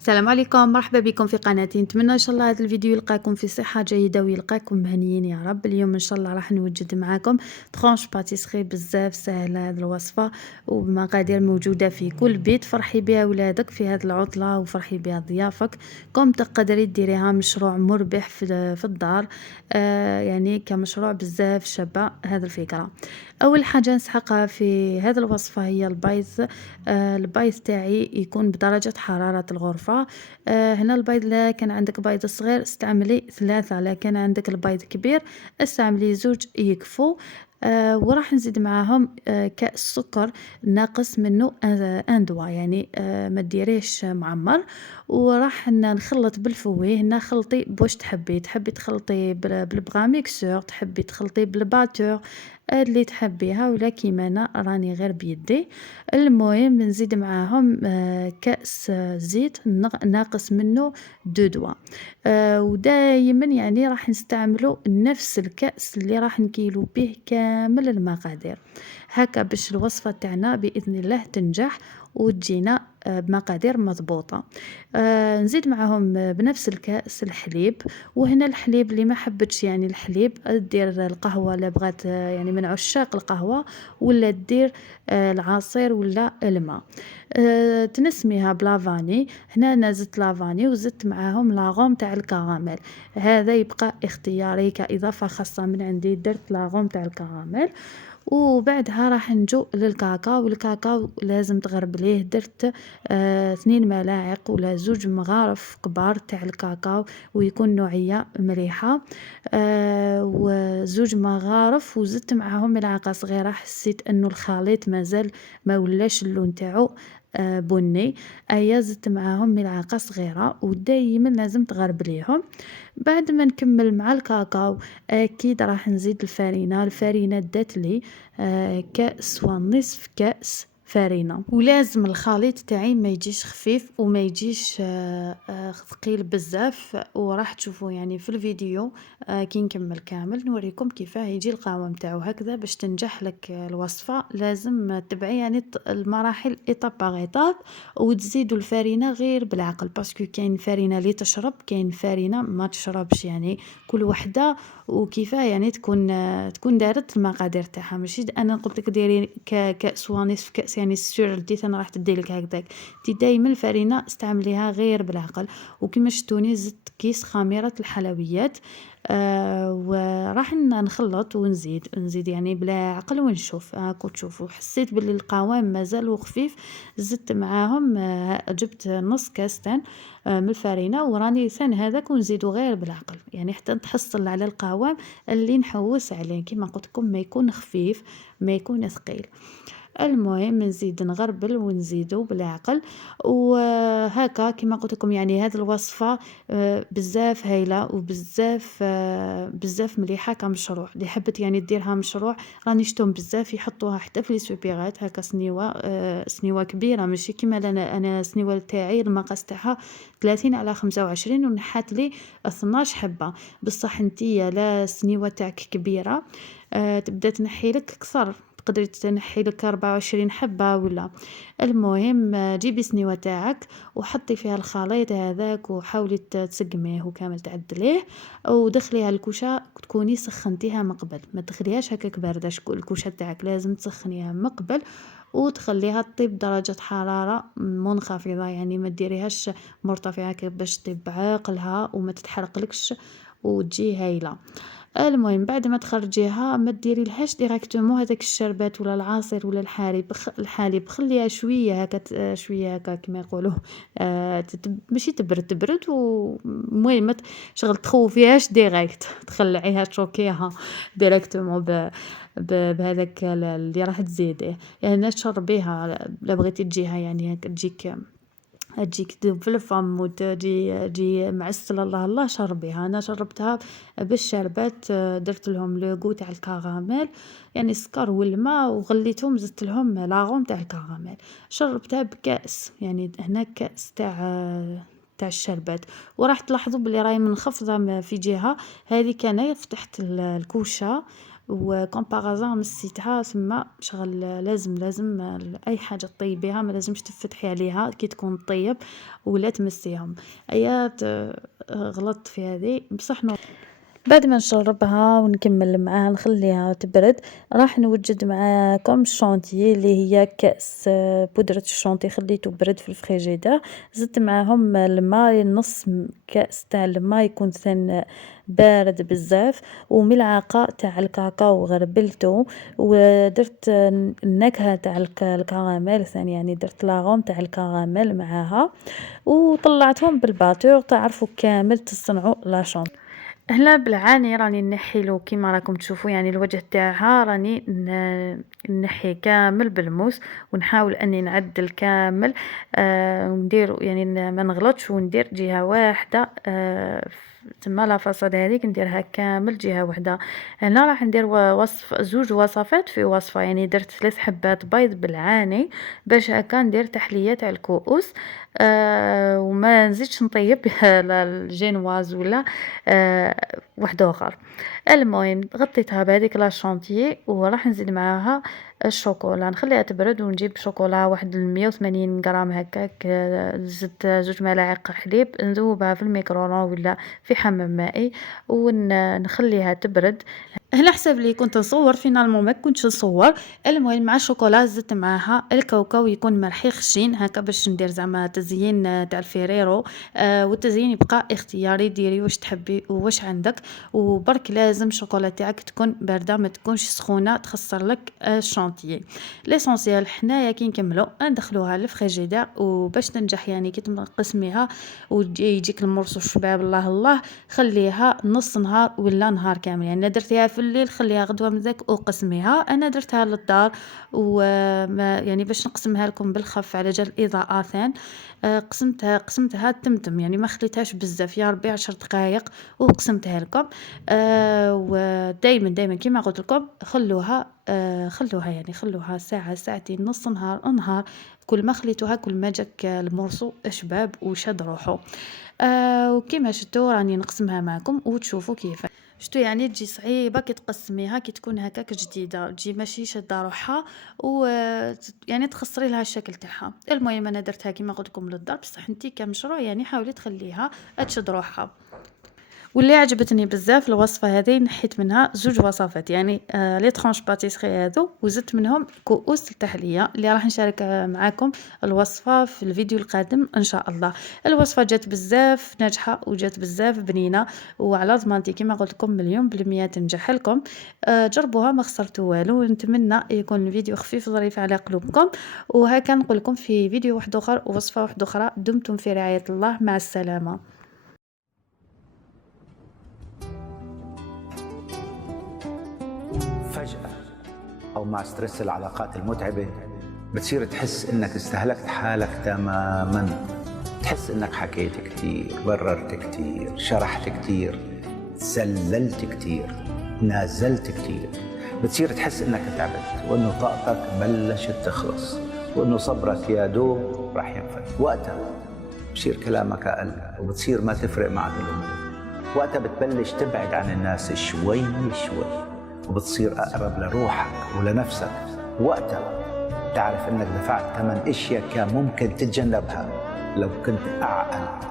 السلام عليكم، مرحبا بكم في قناتي. نتمنى ان شاء الله هذا الفيديو يلقاكم في صحة جيدة ويلقاكم مهنيين يا رب. اليوم ان شاء الله راح نوجد معاكم طرونش باتيسري بزاف سهلة هذه الوصفة، وبمقادير موجودة في كل بيت. فرحي بها ولادك في هذه العطلة وفرحي بها ضيافك. كم تقدري ديريها مشروع مربح في الدار، يعني كمشروع بزاف شابة هذه الفكرة. اول حاجة نسحقها في هذه الوصفة هي البيض. البيض تاعي يكون بدرجة حرارة الغرفة. هنا البيض، لا كان عندك بيض صغير استعملي 3، لا كان عندك البيض كبير استعملي 2 يكفو. وراح نزيد معاهم كأس سكر ناقص منه 1 دوا، يعني ما ديريهش معمر. وراح نخلط بالفويه. هنا خلطي بواش تحبي تخلطي بالبغا ميكسور، تحبي تخلطي بالباتور اللي تحبيها، ولا كيما انا راني غير بيدي. المهم نزيد معاهم كأس زيت ناقص منه 2 دوا. ودايما يعني راح نستعملوا نفس الكأس اللي راح نكيلو به كامل المقادير، هكا باش الوصفة تاعنا بإذن الله تنجح وتجينا بمقادير مضبوطة. نزيد معاهم بنفس الكأس الحليب. وهنا الحليب اللي ما حبتش يعني الحليب دير القهوة، لا بغات يعني من عشاق القهوة، ولا دير العصير ولا الماء. تنسميها بلافاني. هنا انا زدت لافاني وزدت معاهم لاغوم تاع الكراميل، هذا يبقى اختياري كإضافة خاصة من عندي. درت لاغوم تاع الكراميل. وبعدها راح نجو للكاكاو. والكاكاو لازم تغربليه. درت 2 ملاعق ولا 2 مغارف كبار تاع الكاكاو، ويكون نوعية مليحة. و2 مغارف، وزدت معاهم ملعقة صغيرة. حسيت انه الخليط مازال ما ولاش اللون تاعو بني، ايا زدت معاهم ملعقة صغيرة. ودايما لازم تغربليهم. بعد ما نكمل مع الكاكاو اكيد راح نزيد الفارينة دات لي كأس ونصف كأس فارينة. ولازم الخليط تاعي ما يجيش خفيف وما يجيش ثقيل بزاف. وراح تشوفوا يعني في الفيديو كي نكمل كامل نوريكم كيفاه يجي القوام تاعو هكذا. باش تنجح لك الوصفة لازم تبعي يعني المراحل ايطاب باغ ايطاب، وتزيدوا الفارينة غير بالعقل، باسكو كاين فارينة اللي تشرب، كاين فارينة ما تشربش. يعني كل وحدة وكيفاه يعني تكون دارت المقادير تاعها. ماشي انا قلت لك ديري كاس ونصف كاس يعني السور ديت انا راح تدي لك هكذاك. انت دائما الفارينه استعمليها غير بالعقل. وكما شفتوني زدت كيس خميره الحلويات. وراح نخلط ونزيد يعني بلا عقل ونشوف. هاكو تشوفوا حسيت باللي القوام مازال خفيف، زدت معاهم جبت نص كاستان من الفارينة، وراني ثان هذاك ونزيدو غير بالعقل، يعني حتى تحصل على القوام اللي نحوس عليه كما قلت لكم، ما يكون خفيف ما يكون ثقيل. المهم نزيد نغربل ونزيدو بالعقل. وهكا كما قلت لكم يعني هذه الوصفة بزاف هايلة وبزاف بزاف مليحة كمشروع. اللي حبت يعني ديرها مشروع راني شفتهم بزاف يحطوها حتى في لي سوبيغات هكا سنيوة. سنيوة كبيرة ماشي كيما انا سنيوة تاعي المقاس تاعها 30 على 25 ونحات لي 12 حبة. بصح نتيا لا السنيوة تاعك كبيرة تبدا تنحي لك اكثر، تقدري تنحي لك 24 حبة ولا. المهم جيبي سنيوة تاعك وحطي فيها الخليط هذاك وحاولي تسقميه وكامل تعدليه، ودخليها الكوشة تكوني سخنتيها مقبل، ما تدخليهاش هكاك باردة. الكوشة تاعك لازم تسخنيها مقبل وتخليها تطيب درجة حرارة منخفضة، يعني ما ديريهاش مرتفعة باش تطيب بعقلها وما تتحرقلكش وتجي هايلة. المهم بعد ما تخرجيها ما ديري لهاش ديراكتومون هذاك الشربات ولا العصير ولا الحليب خليها شويه هكا شويه هكا كما يقولوا ماشي تبرد المهم ما شغل تخوفيهاش ديريكت تخلعيها تشوكيها ديراكتومون بهذاك اللي راح تزيديه. يعني تشربيها لا بغيتي تجيها يعني هكا تجيك تذوب في الفم تجي معسلة. الله الله شربيها. انا شربتها بالشربات. درت لهم لوغو تاع الكراميل يعني السكر والماء وغليتهم زدت لهم لاغوم تاع الكراميل. شربتها بكأس، يعني هنا كأس تاع الشربات. وراح تلاحظوا بلي راهي منخفضه في جهه هذه. كان فتحت الكوشه وكون باغازار مسيتها تما شغل لازم أي حاجة طيبيها ما لازمش تفتحي عليها كي تكون طيب ولا تمسيهم. أيا غلطت في هذه بصح بعد ما نشربها ونكمل معاها نخليها تبرد، راح نوجد معاكم الشونتيي اللي هي كأس بودرة الشونتي خليته برد في الفريجيدير، زدت معاهم الماء نص كأس تاع الماء يكون ثان بارد بزاف، وملعقة تاع الكاكاو غربلته، ودرت النكهة تاع الكراميل ثاني، يعني درت لاغوم تاع الكراميل معاها، وطلعتهم بالباتور تعرفوا كامل تصنعوا لاشونتي. هنا بالعاني راني نحيلو كيما راكم تشوفوا، يعني الوجه تاعها راني نحي كامل بالموس ونحاول اني نعدل كامل، وندير يعني ما نغلطش وندير جهه واحده، تما لا فاصاد هذيك نديرها كامل جهه واحده. هنا راح ندير وصف زوج وصفات في وصفه، يعني درت 3 حبات بيض بالعاني باش هكا ندير تحليه تاع الكؤوس، وما نزيدش نطيب الجينواز ولا واحد اخر. المهم غطيتها بهذيك لا شونتيي وراح نزيد معاها الشوكولا، نخليها تبرد ونجيب شوكولا واحد 180 غرام هكاك، زدت 2 ملاعق حليب نذوبها في الميكرووند ولا في حمام مائي ونخليها تبرد. هنا حسب لي كنت نصور فينالمون ما كنتش نصور. المهم مع الشوكولا زدت معاها الكاوكاو يكون مرحي خشين هكا باش ندير زعما تزيين تاع الفيريرو، والتزيين يبقى اختياري، ديري واش تحبي وواش عندك، وبرك لازم الشوكولا تاعك تكون بارده ما تكونش سخونه تخسر لك الشونتيي. ليسونسيال حنايا كي نكملوا ندخلوها للفريجيدير، وباش تنجح يعني كي تقسميها ويجيك المرص شباب الله الله خليها نص نهار ولا نهار كامل، يعني درتيها في الليل خليها غدوه من ذاك وقسميها. انا درتها للدار وما يعني باش نقسمها لكم بالخف على جال الاضاءه ثان، قسمتها تمتم يعني ما خليتهاش بزاف يا ربي 10 دقائق وقسمتها لكم. ودائما كما قلت لكم خلوها ساعه ساعتين نص نهار، كل ما خليتوها كل ما جاك المرسو شباب وشد روحه. وكما شفتوا راني نقسمها معكم وتشوفوا كيف شتو، يعني تجي صعيبه كي تقسميها كي تكون هكاك جديده، تجي ماشي شاده روحها و يعني تخسري لها الشكل تاعها. المهم انا درتها كما قلت لكم للدار، بصح انتي كمشروع يعني حاولي تخليها تشد روحها. واللي عجبتني بزاف الوصفه هذه نحيت منها 2 وصفات، يعني لي طرونش باتيسري هذو وزدت منهم كؤوس التحليه اللي راح نشارك معاكم الوصفه في الفيديو القادم ان شاء الله. الوصفه جات بزاف ناجحه وجات بزاف بنينه، وعلى ضمانتي كما قلت لكم 100% تنجح لكم. جربوها ما خسرتوا والو، ونتمنى يكون الفيديو خفيف ظريف على قلوبكم. وهكا نقول لكم في فيديو واحد اخر ووصفه واحده اخرى، دمتم في رعايه الله، مع السلامه. فجأة أو مع ستريس العلاقات المتعبة بتصير تحس إنك استهلكت حالك تماماً، تحس إنك حكيت كتير، بررت كتير، شرحت كتير، سللت كتير، نازلت كتير. بتصير تحس إنك تعبت وإنه طاقتك بلشت تخلص وإنه صبرك يا دوب راح ينفد. وقتها بصير كلامك أقل وبتصير ما تفرق معك الأمور. وقتها بتبلش تبعد عن الناس شوي شوي وبتصير أقرب لروحك ولنفسك. وقتها تعرف إنك دفعت ثمن أشياء كان ممكن تتجنبها لو كنت أعقل